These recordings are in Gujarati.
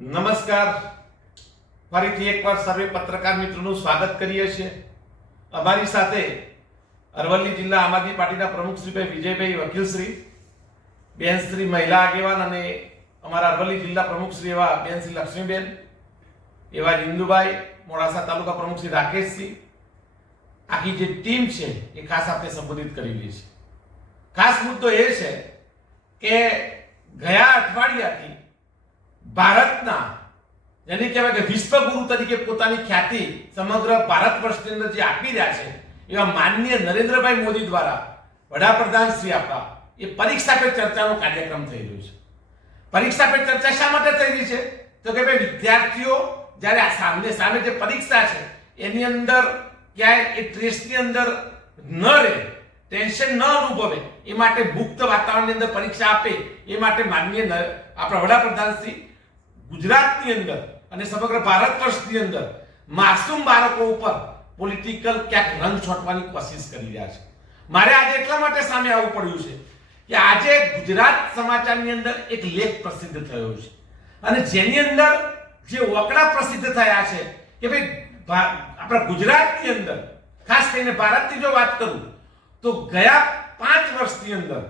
નમસ્કાર. ફરીથી એકવાર સર્વે પત્રકાર મિત્રોનું સ્વાગત કરીએ છીએ. અમારી સાથે અરવલ્લી જિલ્લા આમ આદમી પાર્ટીના પ્રમુખ શ્રી ભાઈ વિજયભાઈ વકીલ શ્રી, બેન શ્રી મહિલા આગેવાન અને અમારા અરવલ્લી જિલ્લા પ્રમુખ શ્રી એવા બેન શ્રી લક્ષ્મીબેન, એવા ઇન્દુભાઈ, મોડાસા તાલુકા પ્રમુખ શ્રી રાકેશસિંહ, આખી જે ટીમ છે એ ખાસ આપણે સંબોધિત કરેલી છે. ખાસ મુદ્દો એ છે કે ગયા અઠવાડિયાથી ભારતના જેને કહેવાય કે વિશ્વગુરુ તરીકે પોતાની ખ્યાતિ સમગ્ર ભારત વર્ષની અંદર જે આપી રહ્યા છે એવા માનનીય નરેન્દ્રભાઈ મોદી દ્વારા વડાપ્રધાન શ્રી આપણા એ પરીક્ષા પે ચર્ચાનો કાર્યક્રમ થઈ રહ્યો છે. પરીક્ષા પે ચર્ચા શા માટે થઈ રહી છે? તો કે ભાઈ વિદ્યાર્થીઓ જ્યારે આ સામે જે પરીક્ષા છે એની અંદર ક્યાંય એ સ્ટ્રેસની અંદર ન રહે, ટેન્શન ન અનુભવે એ માટે મુક્ત વાતાવરણની અંદર પરીક્ષા આપે એ માટે માનનીય આપણા વડાપ્રધાન શ્રી ગુજરાતની અંદર અને સમગ્ર ભારત વર્ષની અંદર માસૂમ બાળકો ઉપર પોલિટિકલ ક્યાંક રંગ છોડવાની કોશિશ કરી રહ્યા છે. મારે આજે એટલા માટે સામે આવવું પડ્યું છે કે આજે ગુજરાત સમાચારની અંદર એક લેખ પ્રસિદ્ધ થયો છે અને જેની અંદર જે વકડા પ્રસિદ્ધ થયા છે કે ભાઈ આપણા ગુજરાતની અંદર ખાસ કરીને ભારતની જો વાત કરું તો ગયા 5 વર્ષની અંદર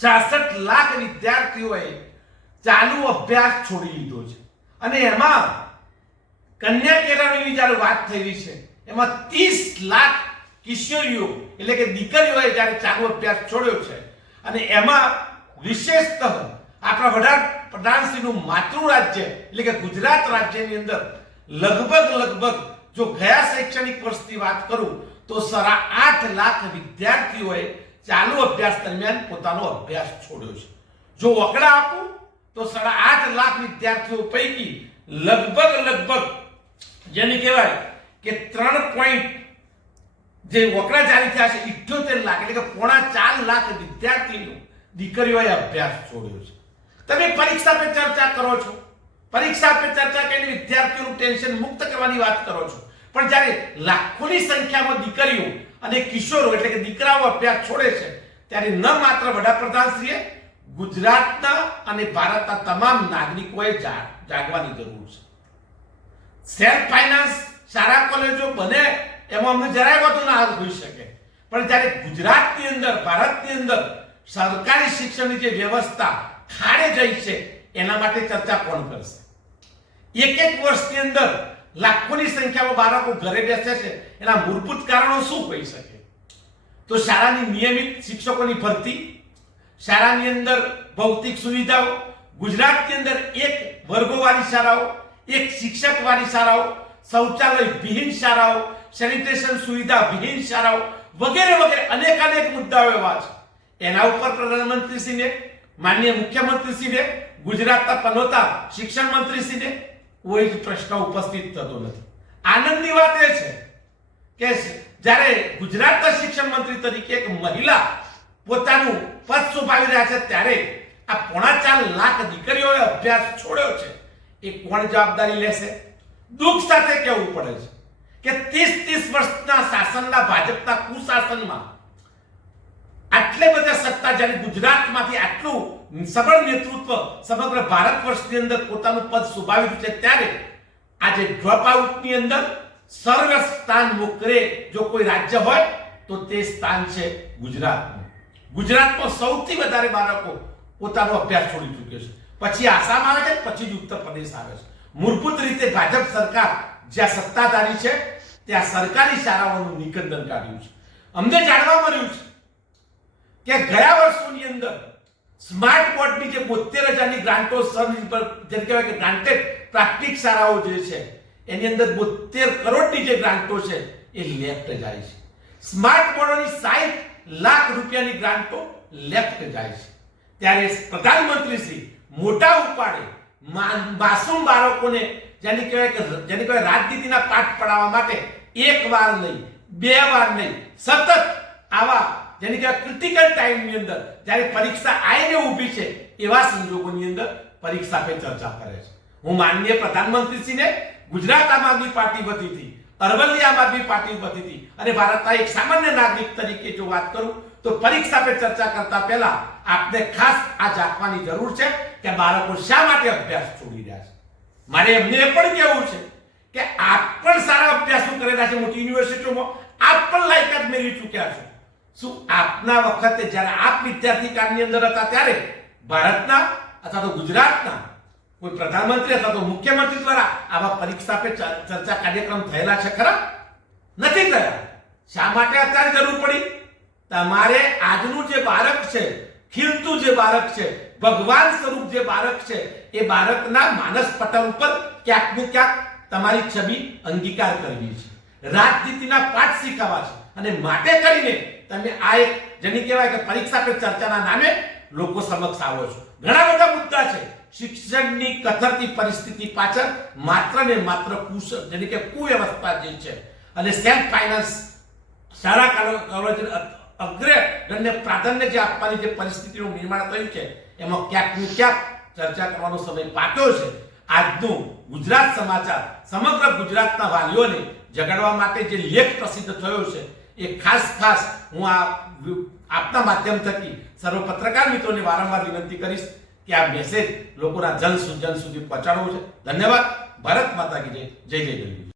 66 લાખ વિદ્યાર્થીઓએ ચાલુ અભ્યાસ છોડી લીધો છે અને એમાં કન્યા કેળવણીની જ્યારે વાત થઈ રહી છે એમાં 30 લાખ કિશોરીઓ એટલે કે દીકરીઓએ જ્યારે ચાલુ અભ્યાસ છોડ્યો છે અને એમાં વિશેષતઃ આપણા વડાપ્રધાનશ્રીનું માતૃ રાજ્ય એટલે કે ગુજરાત રાજ્યની અંદર લગભગ જો ગયા શૈક્ષણિક વર્ષની વાત કરું તો 8.5 લાખ વિદ્યાર્થીઓએ ચાલુ અભ્યાસ દરમિયાન પોતાનો અભ્યાસ છોડ્યો છે. જો વકડા આપું તો 8.5 લાખ વિદ્યાર્થીઓ પૈકી લગભગ જેને કહેવાય કે 3 જે વકડા જારી થયા છે 78 લાખ એટલે કે 4.5 લાખ વિદ્યાર્થીઓ દીકરીઓએ અભ્યાસ છોડ્યો છે. તમે પરીક્ષા પે ચર્ચા કરો છો, પરીક્ષા પે ચર્ચા કરીને વિદ્યાર્થીઓનું ટેન્શન મુક્ત કરવાની વાત કરો છો, પણ જ્યારે લાખોની સંખ્યામાં દીકરીઓ અને કિશોરો એટલે કે દીકરાઓ અભ્યાસ છોડે છે ત્યારે ન માત્ર વડાપ્રધાનશ્રીએ ગુજરાતના અને ભારતના તમામ નાગરિકોએ જાગવાની જરૂર છે. સેલ્ફ ફાઇનાન્સ શાળા કોલેજો બને એમાં અમને જરાય વધુ ના હોઈ શકે, પણ જ્યારે ગુજરાતની અંદર ભારતની અંદર સરકારી શિક્ષણની જે વ્યવસ્થા ખાડે જઈ છે એના માટે ચર્ચા કોણ કરશે? એક વર્ષની અંદર લાખોની સંખ્યામાં બાળકો ઘરે બેસે છે, એના મૂળભૂત કારણો શું હોઈ શકે? તો શાળાની નિયમિત શિક્ષકોની ભરતી, શાળાની અંદર ભૌતિક સુવિધાઓ, ગુજરાતની અંદર એક વર્ગોવાળી શાળાઓ, એક શિક્ષકવાળી શાળાઓ, શૌચાલય વિહીન શાળાઓ, સેનિટેશન સુવિધા વિહીન શાળાઓ વગેરે અનેક મુદ્દાઓ એવા છે. એના ઉપર પ્રધાનમંત્રીશ્રીને, માનનીય મુખ્યમંત્રીશ્રીને, ગુજરાતના પનોતા શિક્ષણ મંત્રીશ્રીને કોઈ જ પ્રશ્ન ઉપસ્થિત થતો નથી. આનંદની વાત એ છે કે જ્યારે ગુજરાતના શિક્ષણ મંત્રી તરીકે એક મહિલા પોતાનું પદ સંભાળી રહ્યા છે ત્યારે આ 4.5 લાખ દીકરીઓએ અભ્યાસ છોડ્યો છે એ કોણ જવાબદારી લેશે? દુઃખ સાથે કહેવું પડે છે કે 30 વર્ષના શાસનના ભાજપના કુશાસનમાં આટલે બધા સત્તા જ્યારે ગુજરાતમાંથી આટલું સબળ નેતૃત્વ સમગ્ર ભારત વર્ષની અંદર પોતાનું પદ સંભાળી રહ્યું છે ત્યારે આજે ડ્રોપ આઉટની અંદર સર્વ સ્થાન મોકરે જો કોઈ રાજ્ય હોય તો તે સ્થાન છે ગુજરાતનું. ગુજરાતમાં સૌથી વધારે બાળકો પોતાનો અભ્યાસ છોડી ચૂક્યો છે. પછી આસામ આવે છે, પછી જ ઉત્તર પ્રદેશ આવે છે. મૂળભૂત રીતે ભાજપ સરકાર જ્યાં સત્તાધારી છે ત્યાં સરકારી શાળાઓનું નિકંદન કાઢ્યું છે. અમને જાણવા મળ્યું છે કે ગયા વર્ષોની અંદર સ્માર્ટ બોર્ડની જે 72,000ની ગ્રાન્ટો સ્વનિર્ભર જેને કહેવાય કે ગ્રાન્ટેડ પ્રાથમિક શાળાઓ જે છે એની અંદર 72 કરોડની જે ગ્રાન્ટો છે એ લેફ્ટ જાય છે. સ્માર્ટ બોર્ડોની 60 લાખ રૂપિયાની ગ્રાન્ટો લેફ્ટ જાય છે. ત્યારે પ્રધાનમંત્રી શ્રી મોટા ઉપાડે માસૂમ બાળકોને જેને કહેવાય રાજનીતિના પાઠ પઢાવવા માટે એક વાર નહીં, 2 વાર નહીં, સતત આવા જેને કહેવાય ક્રિટિકલ ટાઈમની અંદર જ્યારે પરીક્ષા આવીને ઊભી છે એવા સંજોગોની અંદર પરીક્ષા પે ચર્ચા કરે છે. હું માનનીય પ્રધાનમંત્રીશ્રીને ગુજરાત આમ આદમી પાર્ટી વતીથી, અરવલ્લી આમ આદમી પાર્ટી વતીથી અને ભારતના એક સામાન્ય નાગરિક તરીકે જો વાત કરું તો પરીક્ષા પે ચર્ચા કરતા પહેલા આપને ખાસ આ જાણવાની જરૂર છે કે બાળકો શા માટે અભ્યાસ છોડી રહ્યા છે. મારે એમને એ પણ કહેવું છે કે આપ પણ સારા અભ્યાસો કરેલા છે મોટી યુનિવર્સિટીઓમાં, આપ પણ લાયકાત મેળવી ચૂક્યા છો. શું આપના વખતે જ્યારે આપ વિદ્યાર્થી કાળની અંદર હતા ત્યારે ભારતના અથવા તો ગુજરાતના કોઈ પ્રધાનમંત્રી અથવા તો મુખ્યમંત્રી દ્વારા આવા પરીક્ષા પે ચર્ચા કાર્યક્રમ થયેલા છે ખરા? નથી થયા. શા માટે અત્યારે જરૂર પડી? તમારે આજનું જે બાળક છે, ખીલતું જે બાળક છે, ભગવાન સ્વરૂપ જે બાળક છે, એ બાળકના માનસ પટલ ઉપર ક્યાંક ને ક્યાંક તમારી છબી અંગીકાર કરવી છે, રાજનીતિના પાઠ શીખવા છે. અને માટે કરીને તમે આ એક જેની કહેવાય કે પરીક્ષા પે ચર્ચાના નામે લોકો સમક્ષ આવો છો. ઘણા બધા મુદ્દા છે. શિક્ષણની કથરતી પરિસ્થિતિ પાછળ માત્ર ને માત્ર જેની કે કુવ્યવસ્થા જે છે અને સેલ્ફ ફાઇનાન્સ સારા કોલેજ અગ્રગણ્ય પ્રાધાન્ય જે આપવાની જે પરિસ્થિતિનું નિર્માણ થયું છે એમાં ક્યાંક ને ક્યાંક ચર્ચા કરવાનો સમય પાક્યો છે. આજનું ગુજરાત સમાચાર સમગ્ર ગુજરાતના વાલીઓને જગાડવા માટે જે લેખ પ્રસિદ્ધ થયો છે એ ખાસ હું આપના માધ્યમ થકી સર્વ પત્રકાર મિત્રોને વારંવાર વિનંતી કરીશ કે આ મેસેજ લોકોના જન સુધી પહોંચાડવો છે. ધન્યવાદ. ભારત માતા કી જય. જય જય ગરવી.